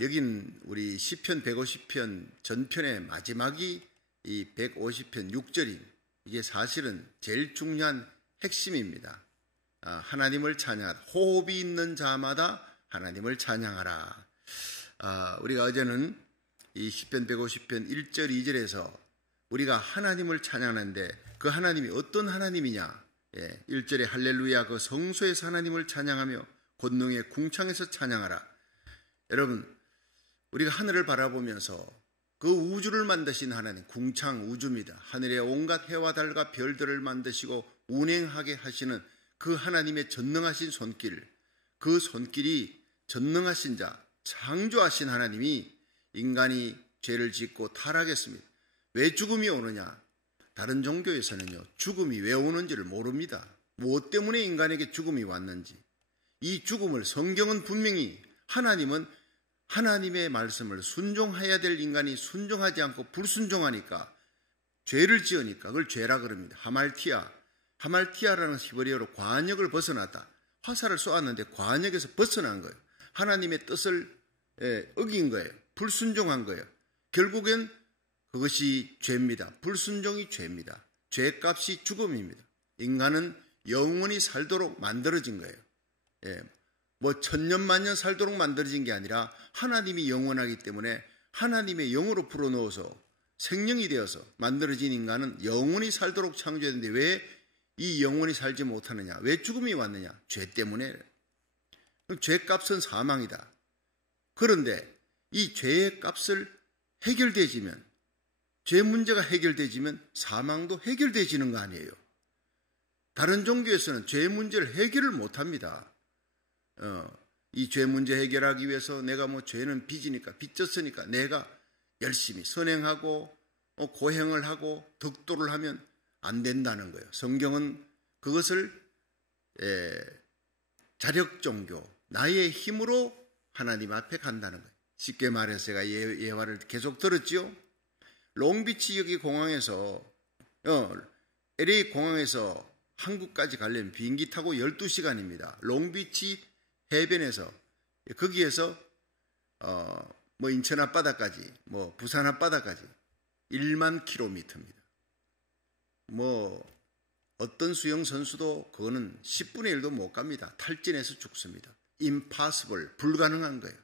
여긴 우리 시편 150편 전편의 마지막이 이 150편 6절인 이게 사실은 제일 중요한 핵심입니다. 하나님을 찬양하라. 호흡이 있는 자마다 하나님을 찬양하라. 우리가 어제는 이 시편 150편 1절 2절에서 우리가 하나님을 찬양하는데 그 하나님이 어떤 하나님이냐? 1절에 할렐루야 그 성소에서 하나님을 찬양하며 권능의 궁창에서 찬양하라. 여러분, 우리가 하늘을 바라보면서 그 우주를 만드신 하나님, 궁창 우주입니다. 하늘의 온갖 해와 달과 별들을 만드시고 운행하게 하시는 그 하나님의 전능하신 손길, 그 손길이 전능하신 자, 창조하신 하나님이 인간이 죄를 짓고 타락했습니다. 왜 죽음이 오느냐? 다른 종교에서는요, 죽음이 왜 오는지를 모릅니다. 무엇 때문에 인간에게 죽음이 왔는지. 이 죽음을 성경은 분명히 하나님은 하나님의 말씀을 순종해야 될 인간이 순종하지 않고 불순종하니까 죄를 지으니까 그걸 죄라 그럽니다. 하말티아라는 히브리어로 관역을 벗어났다. 화살을 쏘았는데 관역에서 벗어난 거예요. 하나님의 뜻을 어긴 거예요. 불순종한 거예요. 결국엔 그것이 죄입니다. 불순종이 죄입니다. 죄값이 죽음입니다. 인간은 영원히 살도록 만들어진 거예요. 뭐 천년 만년 살도록 만들어진 게 아니라 하나님이 영원하기 때문에 하나님의 영으로 불어넣어서 생명이 되어서 만들어진 인간은 영원히 살도록 창조했는데 왜 이 영원히 살지 못하느냐? 왜 죽음이 왔느냐? 죄 때문에. 죄값은 사망이다. 그런데 이 죄의 값을 해결되지면, 죄 문제가 해결되지면 사망도 해결되지는 거 아니에요. 다른 종교에서는 죄 문제를 해결을 못합니다. 이 죄 문제 해결하기 위해서 내가 뭐 죄는 빚이니까 빚졌으니까 내가 열심히 선행하고 고행을 하고 덕도를 하면 안 된다는 거예요. 성경은 그것을 자력 종교, 나의 힘으로 하나님 앞에 간다는 거예요. 쉽게 말해서 제가 예화를 계속 들었죠. 롱비치 여기 공항에서 LA 공항에서 한국까지 가려면 비행기 타고 12시간입니다. 롱비치 해변에서 거기에서 뭐 인천 앞바다까지 뭐 부산 앞바다까지 1만 킬로미터입니다. 뭐 어떤 수영 선수도 그거는 10분의 1도 못 갑니다. 탈진해서 죽습니다. impossible, 불가능한 거예요.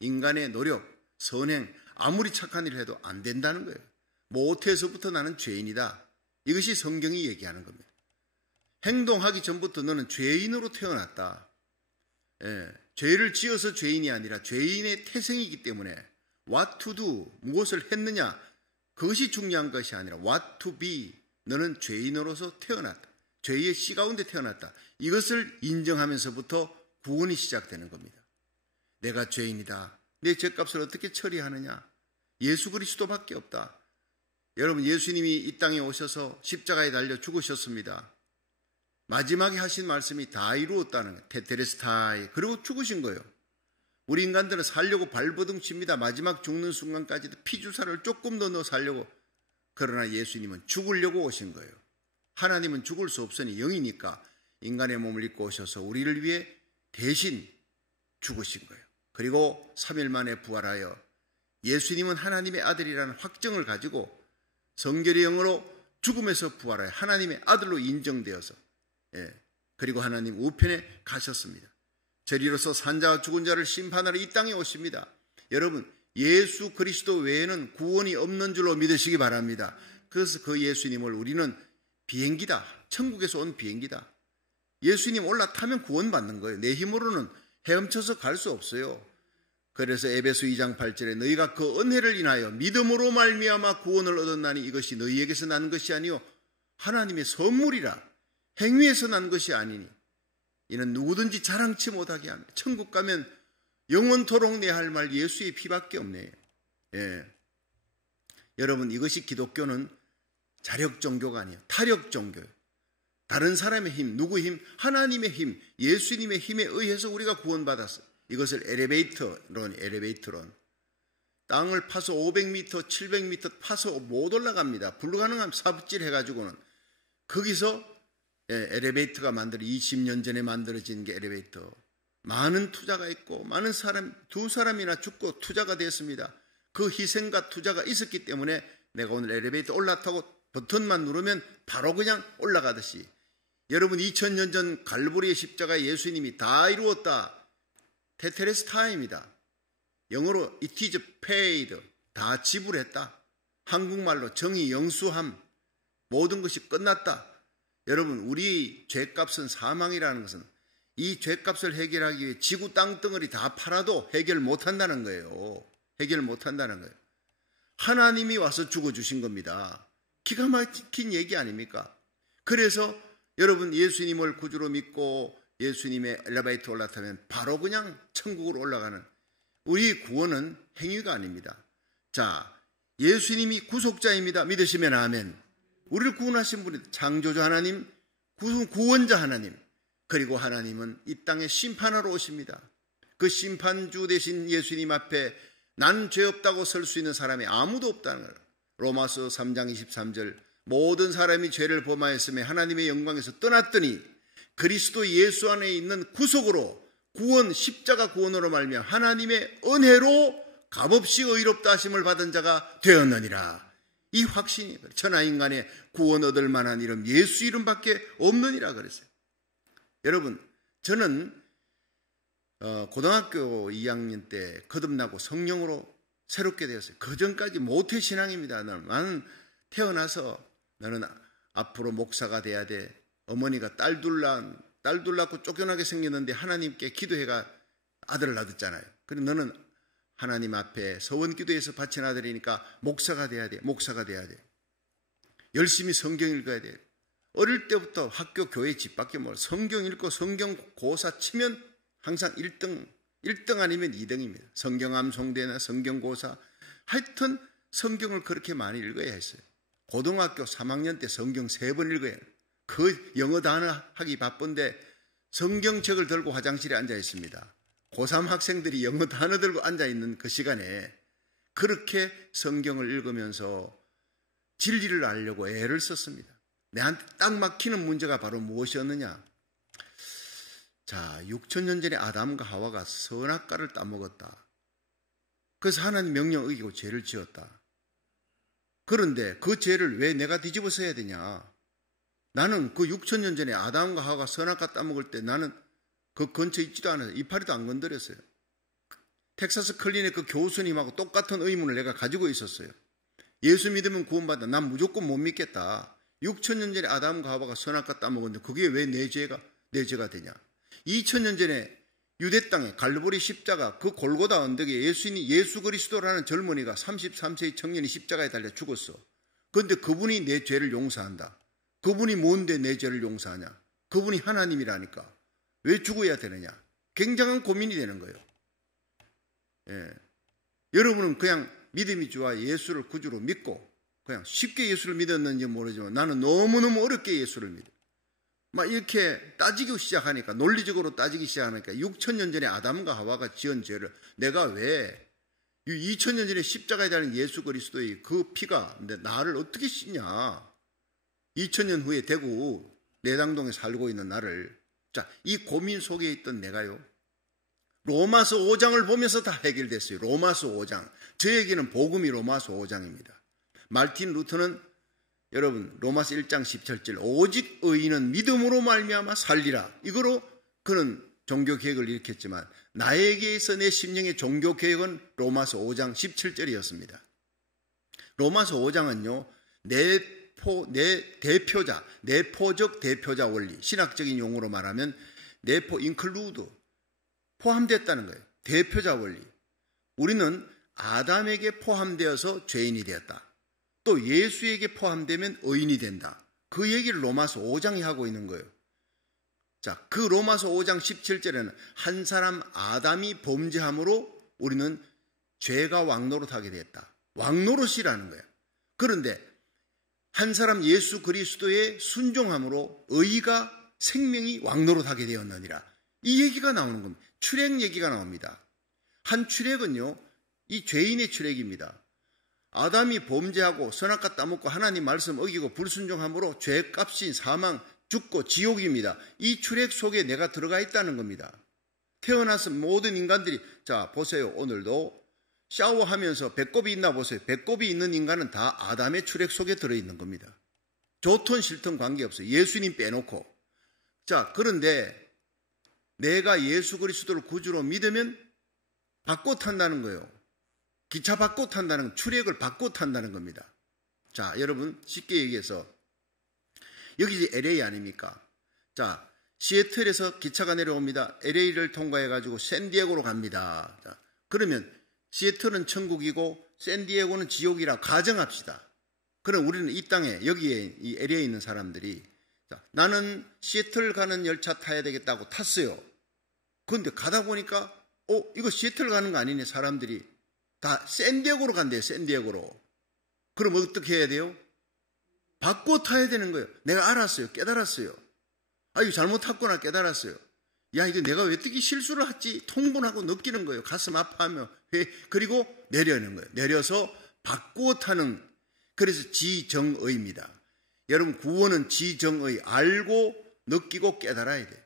인간의 노력, 선행, 아무리 착한 일을 해도 안 된다는 거예요. 모태에서부터 나는 죄인이다. 이것이 성경이 얘기하는 겁니다. 행동하기 전부터 너는 죄인으로 태어났다. 죄를 지어서 죄인이 아니라 죄인의 태생이기 때문에 what to do, 무엇을 했느냐, 그것이 중요한 것이 아니라 what to be, 너는 죄인으로서 태어났다. 죄의 씨 가운데 태어났다. 이것을 인정하면서부터 구원이 시작되는 겁니다. 내가 죄인이다. 내 죄값을 어떻게 처리하느냐? 예수 그리스도밖에 없다. 여러분, 예수님이 이 땅에 오셔서 십자가에 달려 죽으셨습니다. 마지막에 하신 말씀이 다 이루었다는 거예요. 테테레스타이. 그리고 죽으신 거예요. 우리 인간들은 살려고 발버둥 칩니다. 마지막 죽는 순간까지도 피주사를 조금 더 넣어 살려고. 그러나 예수님은 죽으려고 오신 거예요. 하나님은 죽을 수 없으니 영이니까 인간의 몸을 입고 오셔서 우리를 위해 대신 죽으신 거예요. 그리고 3일 만에 부활하여 예수님은 하나님의 아들이라는 확정을 가지고 성결의 영으로 죽음에서 부활하여 하나님의 아들로 인정되어서 그리고 하나님 우편에 가셨습니다. 저리로서 산자와 죽은 자를 심판하러 이 땅에 오십니다. 여러분, 예수 그리스도 외에는 구원이 없는 줄로 믿으시기 바랍니다. 그래서 그 예수님을 우리는 비행기다. 천국에서 온 비행기다. 예수님 올라타면 구원받는 거예요. 내 힘으로는 헤엄쳐서 갈 수 없어요. 그래서 에베소 2장 8절에 너희가 그 은혜를 인하여 믿음으로 말미암아 구원을 얻었나니 이것이 너희에게서 난 것이 아니요 하나님의 선물이라. 행위에서 난 것이 아니니 이는 누구든지 자랑치 못하게 합니다. 천국 가면 영원토록 내 할 말 예수의 피밖에 없네요. 여러분, 이것이 기독교는 자력 종교가 아니에요. 타력 종교예요. 다른 사람의 힘, 누구 힘? 하나님의 힘, 예수님의 힘에 의해서 우리가 구원받았어요. 이것을 엘리베이터론. 땅을 파서 500m, 700m 파서 못 올라갑니다. 불가능한 사부질 해가지고는. 거기서 엘리베이터가 20년 전에 만들어진 게 엘리베이터. 많은 투자가 있고 많은 사람, 두 사람이나 죽고 투자가 됐습니다. 그 희생과 투자가 있었기 때문에 내가 오늘 엘리베이터 올라타고 버튼만 누르면 바로 그냥 올라가듯이 여러분 2000년 전 갈보리의 십자가 예수님이 다 이루었다. 테테레스타입니다. 영어로 it is paid. 다 지불했다. 한국말로 정의 영수함. 모든 것이 끝났다. 여러분 우리 죄값은 사망이라는 것은 이 죄값을 해결하기 위해 지구 땅덩어리 다 팔아도 해결 못한다는 거예요. 해결 못한다는 거예요. 하나님이 와서 죽어주신 겁니다. 기가 막힌 얘기 아닙니까? 그래서 여러분 예수님을 구주로 믿고 예수님의 엘리베이터 올라타면 바로 그냥 천국으로 올라가는 우리 구원은 행위가 아닙니다. 자, 예수님이 구속자입니다. 믿으시면 아멘. 우리를 구원하신 분이 창조주 하나님, 구원자 하나님, 그리고 하나님은 이 땅에 심판하러 오십니다. 그 심판주 되신 예수님 앞에 난 죄 없다고 설 수 있는 사람이 아무도 없다는 거예요. 로마서 3장 23절 모든 사람이 죄를 범하였음에 하나님의 영광에서 떠났더니 그리스도 예수 안에 있는 구속으로 구원, 십자가 구원으로 말미암아 하나님의 은혜로 값없이 의롭다 하심을 받은 자가 되었느니라. 이 확신이 천하인간의 구원 얻을 만한 이름 예수 이름밖에 없느니라 그랬어요. 여러분 저는 고등학교 2학년 때 거듭나고 성령으로 새롭게 되었어요. 그전까지 모태신앙입니다. 나는 태어나서 너는 앞으로 목사가 돼야 돼. 어머니가 딸 둘 낳고 쫓겨나게 생겼는데 하나님께 기도해가 아들을 낳았잖아요. 그래서 너는 하나님 앞에 서원기도해서 바친 아들이니까 목사가 돼야 돼. 목사가 돼야 돼. 열심히 성경 읽어야 돼. 어릴 때부터 학교 교회 집 밖에 뭘 성경 읽고 성경 고사 치면 항상 1등 아니면 2등입니다. 성경 암송대나 성경 고사. 하여튼 성경을 그렇게 많이 읽어야 했어요. 고등학교 3학년 때 성경 3번 읽어야 해요. 그 영어 단어 하기 바쁜데 성경책을 들고 화장실에 앉아 있습니다. 고3 학생들이 영어 단어 들고 앉아 있는 그 시간에 그렇게 성경을 읽으면서 진리를 알려고 애를 썼습니다. 내한테 딱 막히는 문제가 바로 무엇이었느냐? 자, 6천년 전에 아담과 하와가 선악과를 따먹었다. 그래서 하나님 명령 어기고 죄를 지었다. 그런데 그 죄를 왜 내가 뒤집어 써야 되냐? 나는 그 6천년 전에 아담과 하와가 선악과 따먹을 때 나는 그 근처에 있지도 않아서 이파리도 안 건드렸어요. 텍사스 클린의 그 교수님하고 똑같은 의문을 내가 가지고 있었어요. 예수 믿으면 구원받아. 난 무조건 못 믿겠다. 6천년 전에 아담과 하와가 선악과 따먹었는데 그게 왜 내 죄가 되냐? 2000년 전에 유대 땅에 갈보리 십자가 그 골고다 언덕에 예수 그리스도라는 젊은이가 33세의 청년이 십자가에 달려 죽었어. 그런데 그분이 내 죄를 용서한다. 그분이 뭔데 내 죄를 용서하냐? 그분이 하나님이라니까. 왜 죽어야 되느냐? 굉장한 고민이 되는 거예요. 예. 여러분은 그냥 믿음이 좋아 예수를 구주로 믿고 그냥 쉽게 예수를 믿었는지 모르지만 나는 너무너무 어렵게 예수를 믿어. 막 이렇게 따지기 시작하니까 논리적으로 따지기 시작하니까 6천년 전에 아담과 하와가 지은 죄를 내가 왜 2000년 전에 십자가에 달린 예수 그리스도의 그 피가 나를 어떻게 씻냐? 2000년 후에 대구 내당동에 살고 있는 나를 자, 이 고민 속에 있던 내가요. 로마서 5장을 보면서 다 해결됐어요. 로마서 5장. 저에게는 복음이 로마서 5장입니다. 말틴 루터는 여러분 로마서 1장 17절 오직 의인은 믿음으로 말미암아 살리라. 이거로 그는 종교개혁을 일으켰지만 나에게 있어 내 심령의 종교개혁은 로마서 5장 17절이었습니다. 로마서 5장은요. 내포적 대표자 원리, 신학적인 용어로 말하면 내포 인클루드, 포함됐다는 거예요. 대표자 원리. 우리는 아담에게 포함되어서 죄인이 되었다. 또 예수에게 포함되면 의인이 된다. 그 얘기를 로마서 5장이 하고 있는 거예요. 자, 그 로마서 5장 17절에는 한 사람 아담이 범죄함으로 우리는 죄가 왕노릇하게 됐다. 왕노릇이라는 거예요. 그런데 한 사람 예수 그리스도의 순종함으로 의가 생명이 왕노릇하게 되었느니라. 이 얘기가 나오는 겁니다. 출애굽 얘기가 나옵니다. 한 출애굽은요. 이 죄인의 출애굽입니다. 아담이 범죄하고 선악과 따먹고 하나님 말씀 어기고 불순종함으로 죄값인 사망, 죽고 지옥입니다. 이 출애굽 속에 내가 들어가 있다는 겁니다. 태어나서 모든 인간들이, 자 보세요. 오늘도 샤워하면서 배꼽이 있나 보세요. 배꼽이 있는 인간은 다 아담의 출액 속에 들어있는 겁니다. 좋든 싫든 관계없어요. 예수님 빼놓고. 자, 그런데 내가 예수 그리스도를 구주로 믿으면 받고 탄다는 거예요. 기차 받고 탄다는, 출액을 받고 탄다는 겁니다. 자, 여러분 쉽게 얘기해서 여기 이제 LA 아닙니까? 자, 시애틀에서 기차가 내려옵니다. LA를 통과해가지고 샌디에고로 갑니다. 자, 그러면 시애틀은 천국이고 샌디에고는 지옥이라 가정합시다. 그럼 우리는 이 땅에, 여기에 이 LA에 있는 사람들이, 자, 나는 시애틀 가는 열차 타야 되겠다고 탔어요. 그런데 가다 보니까 이거 시애틀 가는 거 아니네. 사람들이 다 샌디에고로 간대요. 샌디에고로. 그럼 어떻게 해야 돼요? 바꿔 타야 되는 거예요. 내가 알았어요. 깨달았어요. 이거 잘못 탔구나 깨달았어요. 야, 이거 내가 왜 어떻게 실수를 했지? 통분하고 느끼는 거예요. 가슴 아파하며. 그리고 내려는 거예요. 내려서 바꾸어 타는, 그래서 지정의입니다. 여러분, 구원은 지정의, 알고 느끼고 깨달아야 돼요.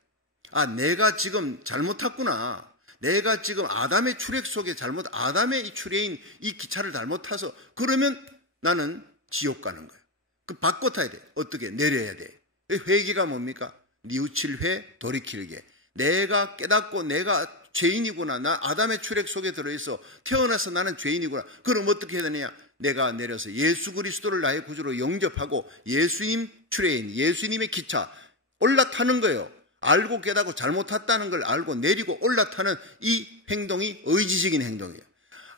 내가 지금 잘못 탔구나. 내가 지금 아담의 출액 속에 아담의 이 출애인 이 기차를 잘못 타서, 그러면 나는 지옥 가는 거예요. 그 바꿔 타야 돼. 어떻게? 내려야 돼. 회개가 뭡니까? 뉘우칠회 돌이키게. 내가 깨닫고 내가 죄인이구나. 나 아담의 출액 속에 들어있어. 태어나서 나는 죄인이구나. 그럼 어떻게 해야 되느냐? 내가 내려서 예수 그리스도를 나의 구주로 영접하고 예수님 출애인, 예수님의 기차 올라타는 거예요. 알고 깨닫고 잘못 탔다는 걸 알고 내리고 올라타는 이 행동이 의지적인 행동이에요.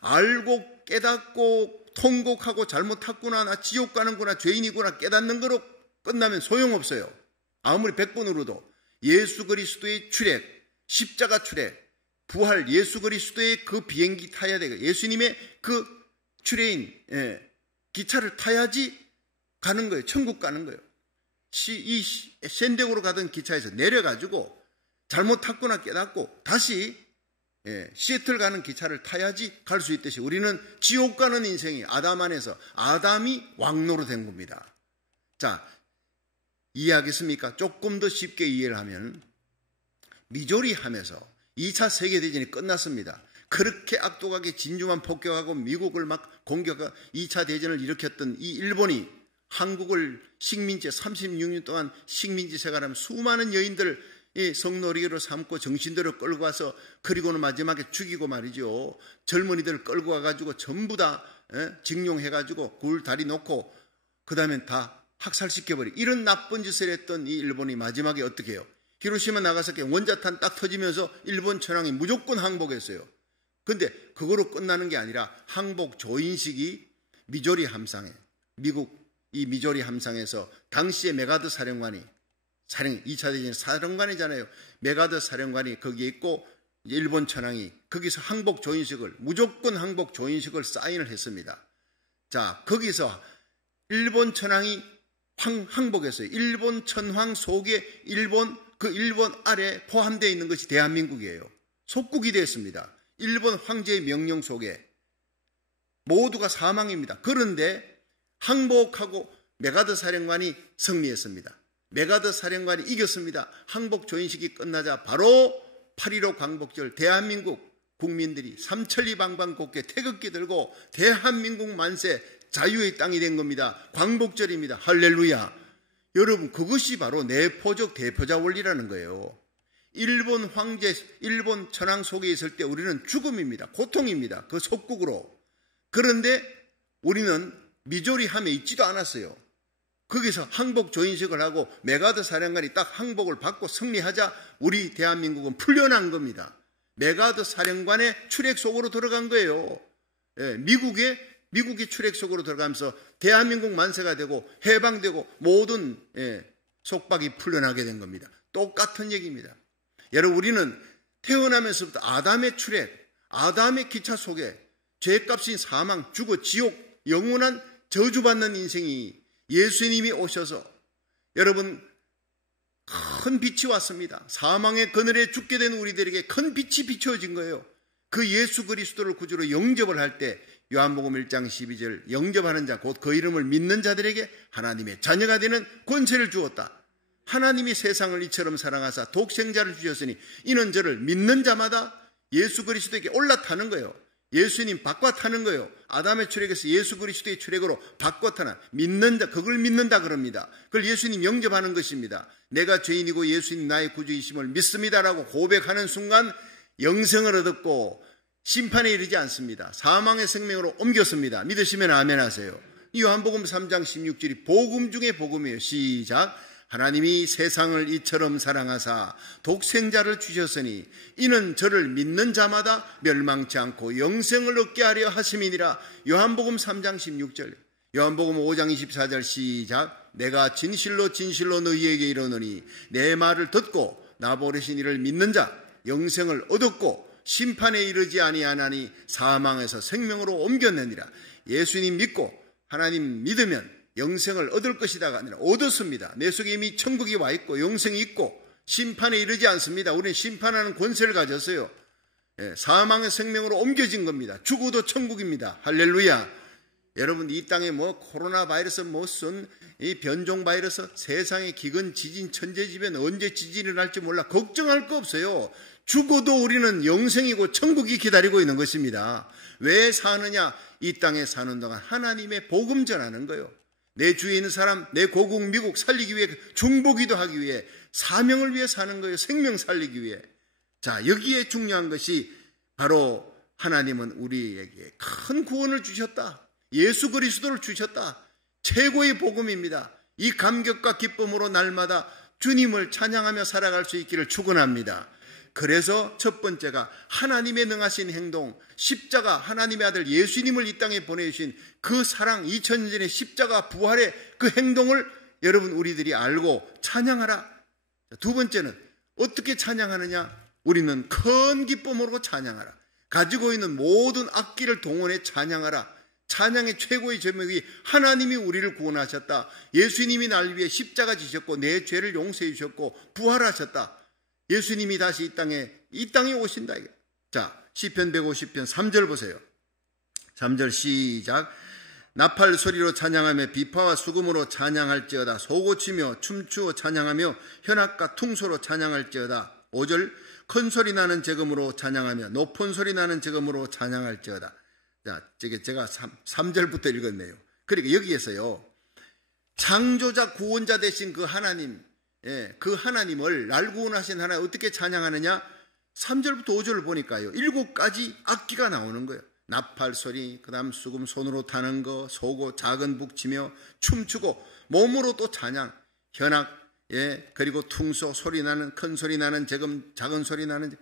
알고 깨닫고 통곡하고 잘못 탔구나, 나 지옥 가는구나, 죄인이구나 깨닫는 거로 끝나면 소용없어요. 아무리 100번으로도 예수 그리스도의 출애굽, 십자가 출애굽, 부활, 예수 그리스도의 그 비행기 타야 되고 예수님의 그 출애인 기차를 타야지 가는 거예요. 천국 가는 거예요. 이 샌디에고로 가던 기차에서 내려가지고 잘못 탔구나 깨닫고 다시 시애틀 가는 기차를 타야지 갈 수 있듯이 우리는 지옥 가는 인생이 아담 안에서 아담이 왕노로 된 겁니다. 자, 이해하겠습니까? 조금 더 쉽게 이해를 하면 미조리 하면서 2차 세계대전이 끝났습니다. 그렇게 악독하게 진주만 폭격하고 미국을 막 공격하고 2차 대전을 일으켰던 이 일본이 한국을 식민지 36년 동안 식민지 생활하면 수많은 여인들 성노리로 삼고 정신들을 끌고 와서 그리고는 마지막에 죽이고 말이죠. 젊은이들을 끌고 와가지고 전부 다 징용해가지고 굴 다리 놓고 그 다음엔 다 학살시켜버리. 이런 나쁜 짓을 했던 이 일본이 마지막에 어떻게 해요? 히로시마 나가사키 원자탄 딱 터지면서 일본 천황이 무조건 항복했어요. 근데 그거로 끝나는 게 아니라 항복 조인식이 미조리 함상에, 미국 이 미조리 함상에서 당시의 메가드 사령관이 2차 대전 사령관이잖아요. 메가드 사령관이 거기에 있고 일본 천황이 거기서 항복 조인식을 무조건 항복 조인식을 사인을 했습니다. 자, 거기서 일본 천황이 항복했어요. 일본 천황 속에 일본 아래 포함되어 있는 것이 대한민국이에요. 속국이 됐습니다. 일본 황제의 명령 속에 모두가 사망입니다. 그런데 항복하고 메가드 사령관이 승리했습니다. 메가드 사령관이 이겼습니다. 항복 조인식이 끝나자 바로 8.15 광복절 대한민국 국민들이 삼천리 방방곡곡 태극기 들고 대한민국 만세 자유의 땅이 된 겁니다. 광복절입니다. 할렐루야. 여러분, 그것이 바로 내포적 대표자 원리라는 거예요. 일본 황제, 일본 천황 속에 있을 때 우리는 죽음입니다. 고통입니다. 그 속국으로. 그런데 우리는 미조리함에 있지도 않았어요. 거기서 항복 조인식을 하고 메가드 사령관이 딱 항복을 받고 승리하자 우리 대한민국은 풀려난 겁니다. 메가드 사령관의 출액 속으로 들어간 거예요. 미국이 출액 속으로 들어가면서 대한민국 만세가 되고 해방되고 모든 속박이 풀려나게 된 겁니다. 똑같은 얘기입니다. 여러분, 우리는 태어나면서부터 아담의 출액, 아담의 기차 속에 죄값인 사망, 죽어 지옥, 영원한 저주받는 인생이 예수님이 오셔서 여러분 큰 빛이 왔습니다. 사망의 그늘에 죽게 된 우리들에게 큰 빛이 비춰진 거예요. 그 예수 그리스도를 구주로 영접을 할 때 요한복음 1장 12절 영접하는 자 곧 그 이름을 믿는 자들에게 하나님의 자녀가 되는 권세를 주었다. 하나님이 세상을 이처럼 사랑하사 독생자를 주셨으니 이는 저를 믿는 자마다 예수 그리스도에게 올라타는 거예요. 예수님 바꿔 타는 거예요. 아담의 출애굽에서 예수 그리스도의 출애굽으로 바꿔 타는, 믿는 자, 그걸 믿는다 그럽니다. 그걸 예수님 영접하는 것입니다. 내가 죄인이고 예수님 나의 구주이심을 믿습니다라고 고백하는 순간 영생을 얻었고 심판에 이르지 않습니다. 사망의 생명으로 옮겼습니다. 믿으시면 아멘 하세요. 요한복음 3장 16절이 복음 중에 복음이에요. 시작. 하나님이 세상을 이처럼 사랑하사 독생자를 주셨으니 이는 저를 믿는 자마다 멸망치 않고 영생을 얻게 하려 하심이니라. 요한복음 3장 16절. 요한복음 5장 24절 시작. 내가 진실로 진실로 너희에게 이르노니 내 말을 듣고 나 보내신 이를 믿는 자 영생을 얻었고 심판에 이르지 아니하나니 사망에서 생명으로 옮겼느니라. 예수님 믿고 하나님 믿으면 영생을 얻을 것이다가 아니라 얻었습니다. 내 속에 이미 천국이 와 있고 영생이 있고 심판에 이르지 않습니다. 우리는 심판하는 권세를 가졌어요. 사망의 생명으로 옮겨진 겁니다. 죽어도 천국입니다. 할렐루야. 여러분, 이 땅에 코로나 바이러스 무슨 이 변종 바이러스, 세상의 기근 지진 천재지변 언제 지진이 날지 몰라 걱정할 거 없어요. 죽어도 우리는 영생이고 천국이 기다리고 있는 것입니다. 왜 사느냐? 이 땅에 사는 동안 하나님의 복음 전하는 거예요. 내 주위에 있는 사람, 내 고국 미국 살리기 위해, 중보기도 하기 위해, 사명을 위해 사는 거예요. 생명 살리기 위해. 자, 여기에 중요한 것이 바로 하나님은 우리에게 큰 구원을 주셨다. 예수 그리스도를 주셨다. 최고의 복음입니다. 이 감격과 기쁨으로 날마다 주님을 찬양하며 살아갈 수 있기를 축원합니다. 그래서 첫 번째가 하나님의 능하신 행동, 십자가, 하나님의 아들 예수님을 이 땅에 보내주신 그 사랑, 2000년 전의 십자가 부활의 그 행동을 여러분 우리들이 알고 찬양하라. 두 번째는 어떻게 찬양하느냐? 우리는 큰 기쁨으로 찬양하라. 가지고 있는 모든 악기를 동원해 찬양하라. 찬양의 최고의 제목이 하나님이 우리를 구원하셨다. 예수님이 날 위해 십자가 지셨고 내 죄를 용서해 주셨고 부활하셨다. 예수님이 다시 이 땅에 오신다. 자, 시편 150편 3절 보세요. 3절 시작. 나팔 소리로 찬양하며 비파와 수금으로 찬양할지어다. 소고치며 춤추어 찬양하며 현악과 퉁소로 찬양할지어다. 5절 큰 소리 나는 제금으로 찬양하며 높은 소리 나는 제금으로 찬양할지어다. 자, 제가 3절부터 읽었네요. 그러니까 여기에서요, 창조자 구원자 되신 그 하나님, 그 하나님을 날 구원하신 하나님 어떻게 찬양하느냐? 3절부터 5절을 보니까요, 7가지 악기가 나오는 거예요. 나팔 소리, 그 다음 수금 손으로 타는 거, 소고 작은 북치며 춤추고 몸으로 또 찬양, 현악, 그리고 퉁소, 소리 나는, 큰 소리 나는 제금, 작은 소리 나는,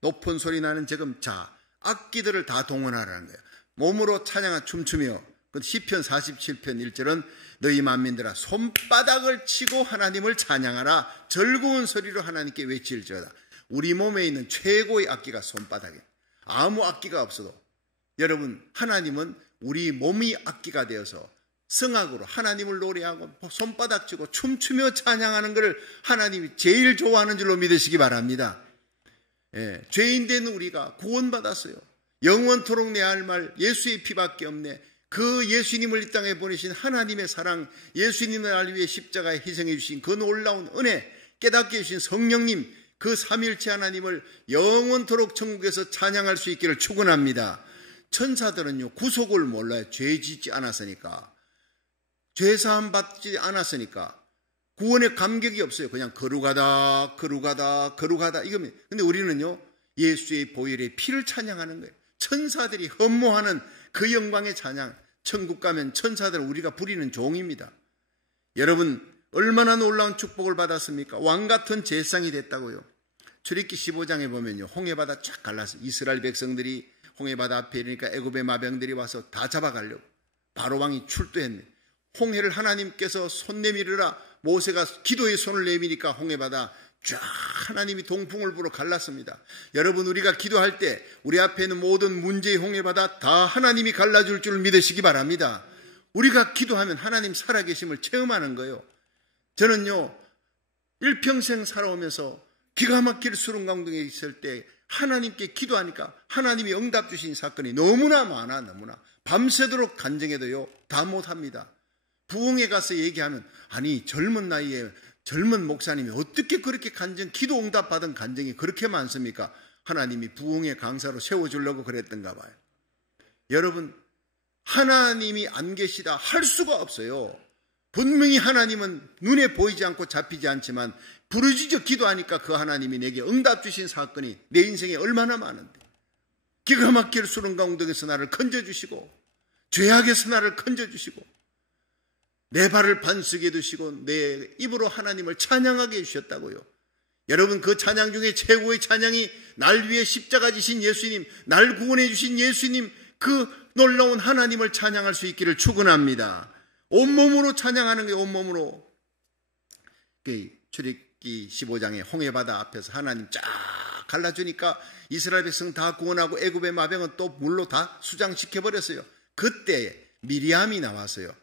높은 소리 나는 제금. 자, 악기들을 다 동원하라는 거예요. 몸으로 찬양하 춤추며. 시편 47편 1절은 너희 만민들아 손바닥을 치고 하나님을 찬양하라. 즐거운 소리로 하나님께 외칠지어다. 우리 몸에 있는 최고의 악기가 손바닥이에요. 아무 악기가 없어도 여러분, 하나님은 우리 몸이 악기가 되어서 성악으로 하나님을 노래하고 손바닥 치고 춤추며 찬양하는 것을 하나님이 제일 좋아하는 줄로 믿으시기 바랍니다. 죄인 된 우리가 구원받았어요. 영원토록 내 할 말 예수의 피밖에 없네. 그 예수님을 이 땅에 보내신 하나님의 사랑, 예수님을 날 위해 십자가에 희생해 주신 그 놀라운 은혜, 깨닫게 해주신 성령님, 그 삼일체 하나님을 영원토록 천국에서 찬양할 수 있기를 축원합니다. 천사들은요, 구속을 몰라요. 죄 짓지 않았으니까, 죄사함 받지 않았으니까 구원의 감격이 없어요. 그냥 거룩하다 이겁니다. 근데 우리는요, 예수의 보혈의 피를 찬양하는 거예요. 천사들이 흠모하는 그 영광의 찬양. 천국 가면 천사들 우리가 부리는 종입니다. 여러분, 얼마나 놀라운 축복을 받았습니까? 왕같은 제상이 됐다고요. 출애굽기 15장에 보면요, 홍해바다 쫙 갈라서 이스라엘 백성들이 홍해바다 앞에 이르니까 애굽의 마병들이 와서 다 잡아가려고 바로 왕이 출두했네. 홍해를 하나님께서 손 내밀으라. 모세가 기도의 손을 내미니까 홍해바다 쫙 하나님이 동풍을 불어 갈랐습니다. 여러분, 우리가 기도할 때 우리 앞에 있는 모든 문제의 홍해바다 다 하나님이 갈라줄 줄 믿으시기 바랍니다. 우리가 기도하면 하나님 살아계심을 체험하는 거예요. 저는요, 일평생 살아오면서 기가 막힐 수렁 강동에 있을 때 하나님께 기도하니까 하나님이 응답 주신 사건이 너무나 많아. 너무나 밤새도록 간증해도요 다 못합니다. 부흥회 가서 얘기하면, 아니 젊은 나이에 젊은 목사님이 어떻게 그렇게 기도 응답받은 간증이 그렇게 많습니까? 하나님이 부흥의 강사로 세워주려고 그랬던가 봐요. 여러분, 하나님이 안 계시다 할 수가 없어요. 분명히 하나님은 눈에 보이지 않고 잡히지 않지만 부르짖어 기도하니까 그 하나님이 내게 응답 주신 사건이 내 인생에 얼마나 많은데, 기가 막힐 수렁 가운데서 나를 건져주시고 죄악에서 나를 건져주시고 내 발을 반석에 두시고 내 입으로 하나님을 찬양하게 해주셨다고요. 여러분, 그 찬양 중에 최고의 찬양이 날 위해 십자가 지신 예수님, 날 구원해 주신 예수님, 그 놀라운 하나님을 찬양할 수 있기를 축원합니다. 온몸으로 찬양하는 게 온몸으로. 출애굽기 15장에 홍해바다 앞에서 하나님 쫙 갈라주니까 이스라엘 백성 다 구원하고 애굽의 마병은 또 물로 다 수장시켜버렸어요. 그때 미리암이 나왔어요.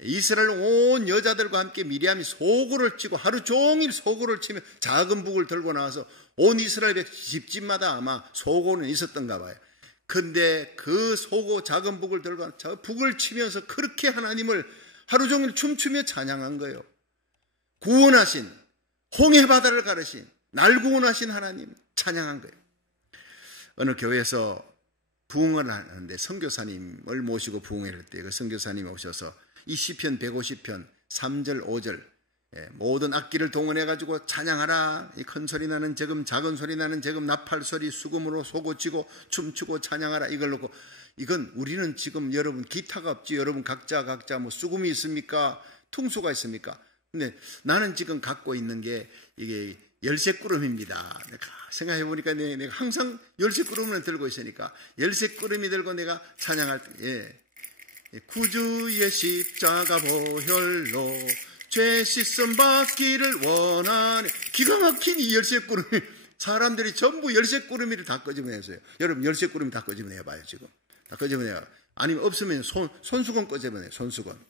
이스라엘 온 여자들과 함께 미리암이 소고를 치고 하루 종일 소고를 치며 작은 북을 들고 나와서 온 이스라엘 집집마다 아마 소고는 있었던가 봐요. 근데 그 소고 작은 북을 들고 저 북을 치면서 그렇게 하나님을 하루 종일 춤추며 찬양한 거예요. 구원하신, 홍해바다를 가르신, 날 구원하신 하나님 찬양한 거예요. 어느 교회에서 부흥을 하는데 선교사님을 모시고 부흥을 할 때 그 선교사님이 오셔서 이 시편 150편 3절 5절 모든 악기를 동원해가지고 찬양하라. 이 큰 소리 나는 저금, 작은 소리 나는 저금, 나팔 소리, 수금으로 소고치고 춤추고 찬양하라. 이걸 놓고, 이건 우리는 지금 여러분 기타가 없지. 여러분 각자 뭐 수금이 있습니까? 퉁소가 있습니까? 근데 나는 지금 갖고 있는 게 이게 열쇠꾸러미입니다. 생각해보니까 내가 항상 열쇠꾸러미를 들고 있으니까 열쇠꾸러미 들고 내가 찬양할 때, 구주의 십자가 보혈로 죄 씻음 받기를 원하네. 기가 막힌 이 열쇠꾸러미. 사람들이 전부 열쇠꾸러미를 다 끄집어내세요. 여러분 열쇠꾸러미 다 끄집어내봐요. 지금 다 끄집어내요. 아니면 없으면 손수건 끄집어내요. 손수건.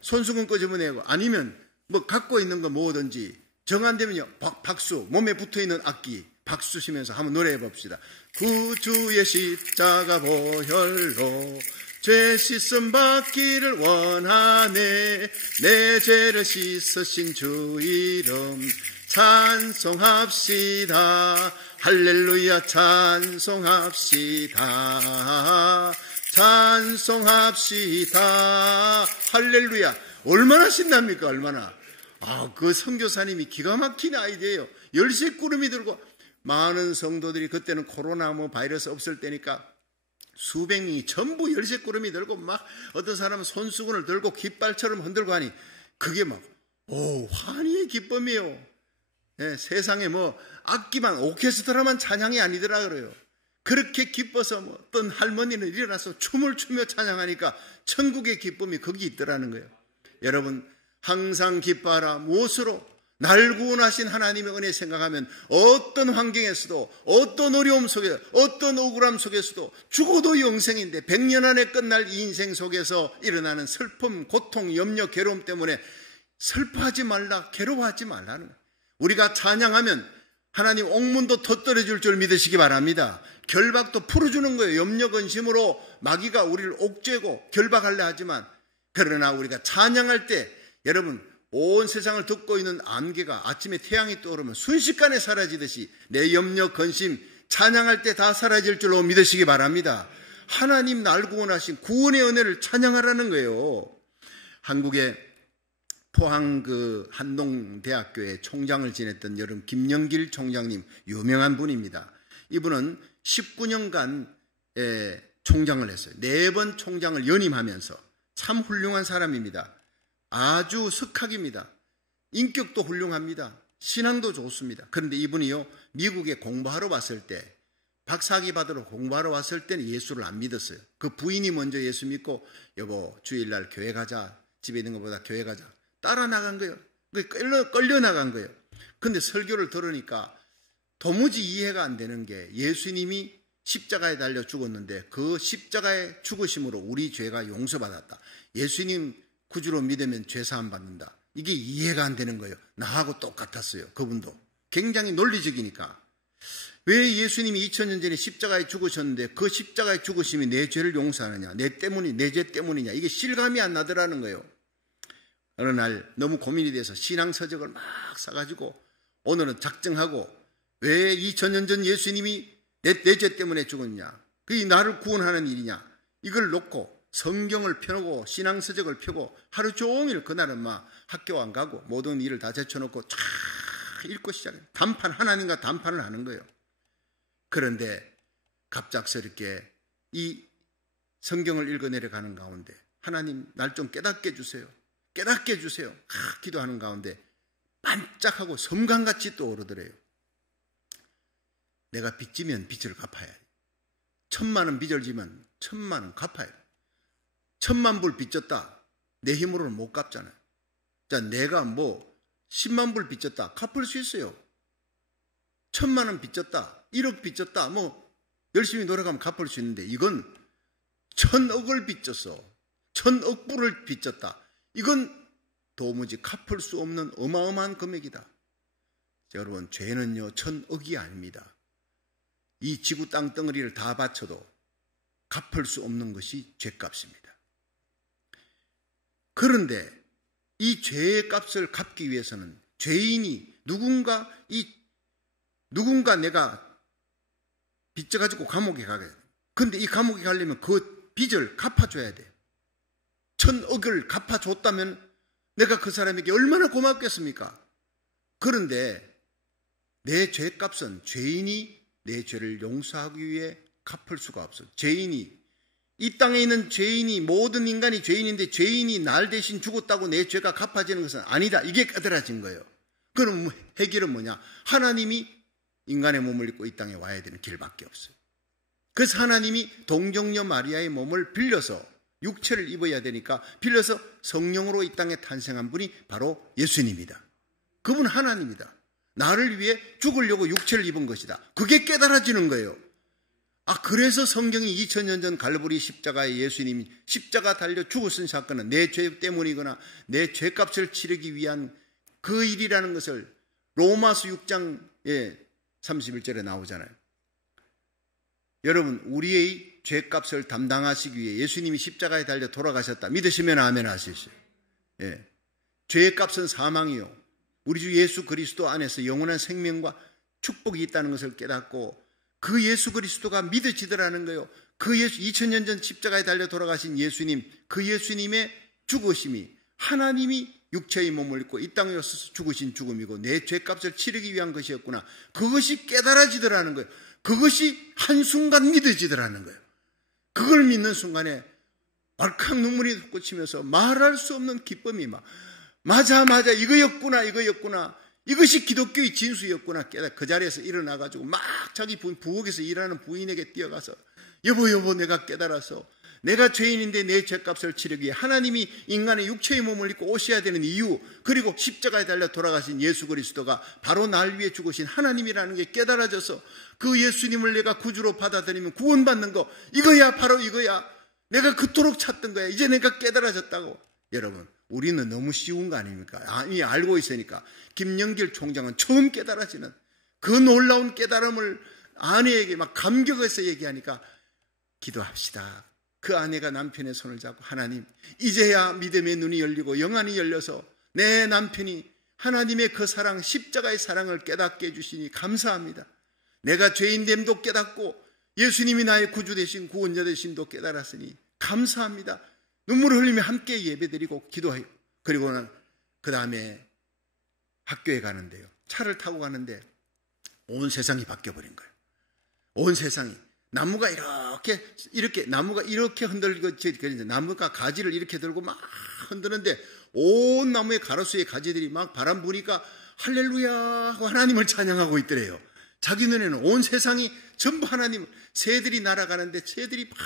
손수건 끄집어내고, 아니면 뭐 갖고 있는 거 뭐든지 정 안 되면요, 박수, 몸에 붙어있는 악기 박수 치면서 한번 노래해 봅시다. 구주의 십자가 보혈로 죄 씻음 받기를 원하네. 내 죄를 씻으신 주 이름 찬송합시다. 할렐루야 찬송합시다. 찬송합시다. 할렐루야. 얼마나 신납니까? 얼마나. 그 선교사님이 기가 막힌 아이디어예요. 열쇠꾸러미 들고, 많은 성도들이, 그때는 코로나 바이러스 없을 때니까 수백 명이 전부 열쇠꾸러미 들고, 막 어떤 사람은 손수건을 들고 깃발처럼 흔들고 하니 그게 막 환희의 기쁨이에요. 세상에 악기만, 오케스트라만 찬양이 아니더라 그래요. 그렇게 기뻐서 어떤 할머니는 일어나서 춤을 추며 찬양하니까 천국의 기쁨이 거기 있더라는 거예요. 여러분, 항상 기뻐하라. 무엇으로? 날 구원하신 하나님의 은혜 생각하면 어떤 환경에서도, 어떤 어려움 속에, 어떤 억울함 속에서도, 죽어도 영생인데 100년 안에 끝날 이 인생 속에서 일어나는 슬픔, 고통, 염려, 괴로움 때문에 슬퍼하지 말라, 괴로워하지 말라는 거예요. 우리가 찬양하면 하나님 옥문도 터뜨려줄 줄 믿으시기 바랍니다. 결박도 풀어주는 거예요. 염려 근심으로 마귀가 우리를 옥죄고 결박하려 하지만, 그러나 우리가 찬양할 때, 여러분, 온 세상을 덮고 있는 안개가 아침에 태양이 떠오르면 순식간에 사라지듯이 내 염려, 근심, 찬양할 때 다 사라질 줄로 믿으시기 바랍니다. 하나님 날 구원하신 구원의 은혜를 찬양하라는 거예요. 한국의 포항 한동대학교의 총장을 지냈던 여러분 김영길 총장님, 유명한 분입니다. 이분은 19년간 총장을 했어요. 4번 총장을 연임하면서 참 훌륭한 사람입니다. 아주 석학입니다. 인격도 훌륭합니다. 신앙도 좋습니다. 그런데 이분이요, 미국에 공부하러 왔을 때, 박사학위 받으러 공부하러 왔을 때는 예수를 안 믿었어요. 그 부인이 먼저 예수 믿고, 여보 주일날 교회 가자, 집에 있는 것보다 교회 가자, 따라 나간 거예요. 끌려 나간 거예요. 근데 설교를 들으니까 도무지 이해가 안 되는 게, 예수님이 십자가에 달려 죽었는데 그 십자가의 죽으심으로 우리 죄가 용서받았다. 예수님 구주로 믿으면 죄사함 받는다. 이게 이해가 안 되는 거예요. 나하고 똑같았어요. 그분도 굉장히 논리적이니까. 왜 예수님이 2000년 전에 십자가에 죽으셨는데 그 십자가의 죽으심이 내 죄를 용서하느냐, 내 죄 때문이냐, 이게 실감이 안 나더라는 거예요. 어느 날 너무 고민이 돼서 신앙서적을 막 사가지고 오늘은 작정하고 왜 2000년 전 예수님이 내 죄 때문에 죽었냐, 그게 나를 구원하는 일이냐, 이걸 놓고 성경을 펴고 신앙서적을 펴고 하루 종일 그날은 막 학교 안 가고 모든 일을 다 제쳐놓고 쫙 읽고 시작해요. 하나님과 담판을 하는 거예요. 그런데 갑작스럽게 이 성경을 읽어내려가는 가운데 하나님 날 좀 깨닫게 해주세요. 깨닫게 해주세요. 기도하는 가운데 반짝하고 섬광같이 떠오르더래요. 내가 빚지면 빚을 갚아야 돼. 1000만 원 빚을 지면 1000만 원 갚아야 돼. 1000만 불 빚졌다. 내 힘으로는 못 갚잖아요. 자, 내가 10만 불 빚졌다. 갚을 수 있어요. 1000만 원 빚졌다. 1억 빚졌다. 열심히 노력하면 갚을 수 있는데 이건 1000억을 빚졌어. 1000억 불을 빚졌다. 이건 도무지 갚을 수 없는 어마어마한 금액이다. 자, 여러분, 죄는요 1000억이 아닙니다. 이 지구 땅덩어리를 다 바쳐도 갚을 수 없는 것이 죄값입니다. 그런데 이 죄의 값을 갚기 위해서는 죄인이 누군가 내가 빚져가지고 감옥에 가게 돼. 그런데 이 감옥에 가려면 그 빚을 갚아줘야 돼. 1000억을 갚아줬다면 내가 그 사람에게 얼마나 고맙겠습니까? 그런데 내 죄값은 죄인이 내 죄를 용서하기 위해 갚을 수가 없어. 이 땅에 있는 죄인이, 모든 인간이 죄인인데 죄인이 날 대신 죽었다고 내 죄가 갚아지는 것은 아니다. 이게 깨달아진 거예요. 그럼 해결은 뭐냐? 하나님이 인간의 몸을 입고 이 땅에 와야 되는 길밖에 없어요. 그래서 하나님이 동정녀 마리아의 몸을 빌려서 육체를 입어야 되니까 빌려서 성령으로 이 땅에 탄생한 분이 바로 예수님이다. 그분 하나님이다. 나를 위해 죽으려고 육체를 입은 것이다. 그게 깨달아지는 거예요. 그래서 성경이 2000년 전 갈보리 십자가에 예수님이 십자가 달려 죽으신 사건은 내 죄 때문이거나 내 죄값을 치르기 위한 그 일이라는 것을 로마서 6장에 31절에 나오잖아요. 여러분, 우리의 죄값을 담당하시기 위해 예수님이 십자가에 달려 돌아가셨다. 믿으시면 아멘 하시죠. 죄값은 사망이요. 우리 주 예수 그리스도 안에서 영원한 생명과 축복이 있다는 것을 깨닫고 그 예수 그리스도가 믿어지더라는 거예요. 그 예수, 2000년 전 십자가에 달려 돌아가신 예수님, 그 예수님의 죽으심이 하나님이 육체의 몸을 입고 이 땅에 오셔서 죽으신 죽음이고 내 죄값을 치르기 위한 것이었구나. 그것이 깨달아지더라는 거예요. 그것이 한순간 믿어지더라는 거예요. 그걸 믿는 순간에 왈칵 눈물이 솟구치면서 말할 수 없는 기쁨이 맞아 이거였구나. 이것이 기독교의 진수였구나. 그 자리에서 일어나가지고 막 자기 부엌에서 일하는 부인에게 뛰어가서 여보 내가 깨달아서 내가 죄인인데 내 죄값을 치르기 위해 하나님이 인간의 육체의 몸을 입고 오셔야 되는 이유, 그리고 십자가에 달려 돌아가신 예수 그리스도가 바로 날 위해 죽으신 하나님이라는 게 깨달아져서 그 예수님을 내가 구주로 받아들이면 구원받는 거, 이거야, 바로 이거야. 내가 그토록 찾던 거야. 이제 내가 깨달아졌다고. 여러분, 우리는 너무 쉬운 거 아닙니까? 이미 알고 있으니까. 김영길 총장은 처음 깨달아지는 그 놀라운 깨달음을 아내에게 막 감격해서 얘기하니까 기도합시다. 그 아내가 남편의 손을 잡고 하나님, 이제야 믿음의 눈이 열리고 영안이 열려서 내 남편이 하나님의 그 사랑, 십자가의 사랑을 깨닫게 해주시니 감사합니다. 내가 죄인됨도 깨닫고 예수님이 나의 구주 되신 구원자 되심도 깨달았으니 감사합니다. 눈물을 흘리며 함께 예배드리고 기도해요. 그리고는 그 다음에 학교에 가는데요. 차를 타고 가는데 온 세상이 바뀌어버린 거예요. 온 세상이. 나무가 나무가 이렇게 흔들리고, 나무가 가지를 이렇게 들고 막 흔드는데 온 나무의 가로수의 가지들이 막 바람 부니까 할렐루야 하고 하나님을 찬양하고 있더래요. 자기 눈에는 온 세상이 전부 하나님을, 새들이 날아가는데 새들이 막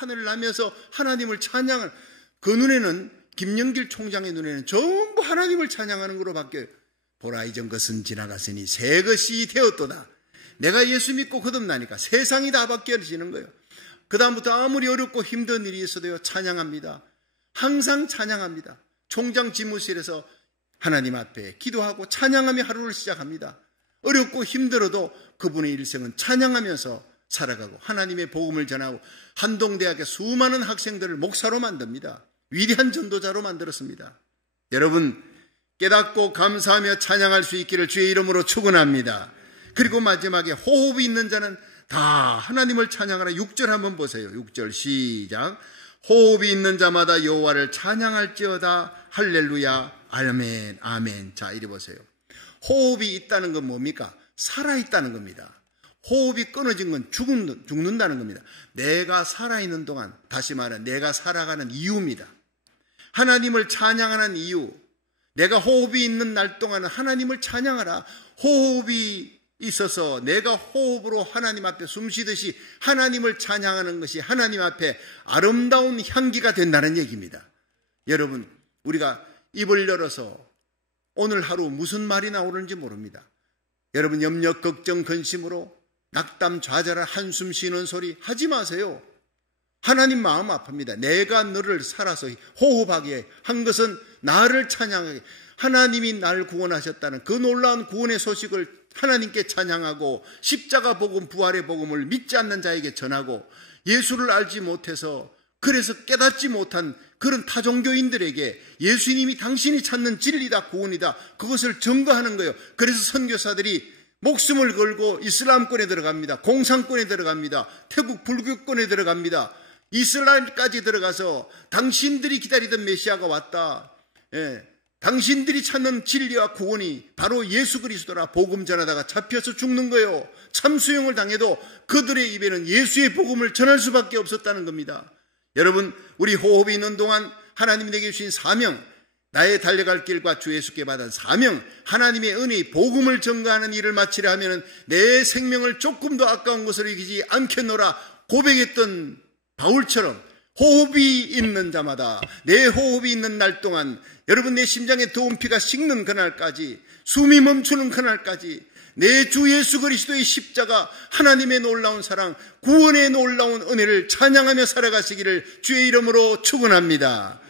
하늘을 나면서 하나님을 찬양을, 그 눈에는, 김영길 총장의 눈에는 전부 하나님을 찬양하는 거로 바뀌어요. 보라, 이전 것은 지나갔으니 새 것이 되었도다. 내가 예수 믿고 거듭나니까 세상이 다 바뀌어지는 거예요. 그 다음부터 아무리 어렵고 힘든 일이 있어도요, 찬양합니다. 항상 찬양합니다. 총장 집무실에서 하나님 앞에 기도하고 찬양하며 하루를 시작합니다. 어렵고 힘들어도 그분의 일생은 찬양하면서 살아가고 하나님의 복음을 전하고 한동대학의 수많은 학생들을 목사로 만듭니다. 위대한 전도자로 만들었습니다. 여러분 깨닫고 감사하며 찬양할 수 있기를 주의 이름으로 축원합니다. 그리고 마지막에 호흡이 있는 자는 다 하나님을 찬양하라. 6절 한번 보세요. 6절 시작. 호흡이 있는 자마다 여호와를 찬양할지어다. 할렐루야. 아멘. 아멘. 자, 이리 보세요. 호흡이 있다는 건 뭡니까? 살아있다는 겁니다. 호흡이 끊어진 건 죽는다는 겁니다. 내가 살아있는 동안, 다시 말해 내가 살아가는 이유입니다. 하나님을 찬양하는 이유, 내가 호흡이 있는 날 동안은 하나님을 찬양하라. 호흡이 있어서 내가 호흡으로 하나님 앞에 숨쉬듯이 하나님을 찬양하는 것이 하나님 앞에 아름다운 향기가 된다는 얘기입니다. 여러분, 우리가 입을 열어서 오늘 하루 무슨 말이 나오는지 모릅니다. 여러분, 염려, 걱정, 근심으로 낙담, 좌절한 한숨 쉬는 소리 하지 마세요. 하나님 마음 아픕니다. 내가 너를 살아서 호흡하게 한 것은 나를 찬양하게, 하나님이 나를 구원하셨다는 그 놀라운 구원의 소식을 하나님께 찬양하고 십자가 복음, 부활의 복음을 믿지 않는 자에게 전하고 예수를 알지 못해서 그래서 깨닫지 못한 그런 타종교인들에게 예수님이 당신이 찾는 진리다, 구원이다, 그것을 증거하는 거예요. 그래서 선교사들이 목숨을 걸고 이슬람권에 들어갑니다. 공산권에 들어갑니다. 태국 불교권에 들어갑니다. 이스라엘까지 들어가서 당신들이 기다리던 메시아가 왔다. 당신들이 찾는 진리와 구원이 바로 예수 그리스도라 복음 전하다가 잡혀서 죽는 거예요. 참수형을 당해도 그들의 입에는 예수의 복음을 전할 수밖에 없었다는 겁니다. 여러분, 우리 호흡이 있는 동안 하나님이 내게 주신 사명, 나의 달려갈 길과 주 예수께 받은 사명, 하나님의 은혜의 복음을 전가하는 일을 마치려 하면 내 생명을 조금도 아까운 것으로 여기지 않겠노라 고백했던 바울처럼 호흡이 있는 자마다, 내 호흡이 있는 날 동안, 여러분 내 심장에 더운 피가 식는 그날까지, 숨이 멈추는 그날까지 내 주 예수 그리스도의 십자가, 하나님의 놀라운 사랑, 구원의 놀라운 은혜를 찬양하며 살아가시기를 주의 이름으로 축원합니다.